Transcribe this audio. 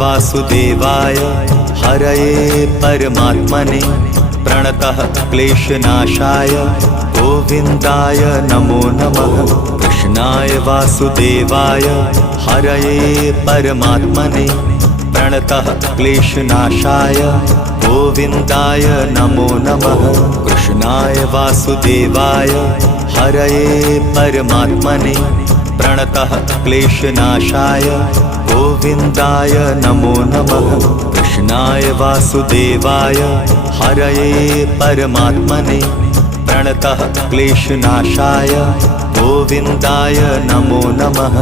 वासुदेवाय हरये परमात्मने प्रणतः क्लेशनाशाय गोविन्दाय नमो नमः। कृष्णाय वासुदेवाय हरये परमात्मने प्रणतः क्लेशनाशाय गोविन्दाय नमो नमः। कृष्णाय वासुदेवाय हरये परमात्मने प्रणतः क्लेशनाशाय गोविन्दाय नमो नमः। कृष्णाय वासुदेवाय हरये परमात्मने प्रणतः क्लेशनाशाय गोविन्दाय नमो नमः।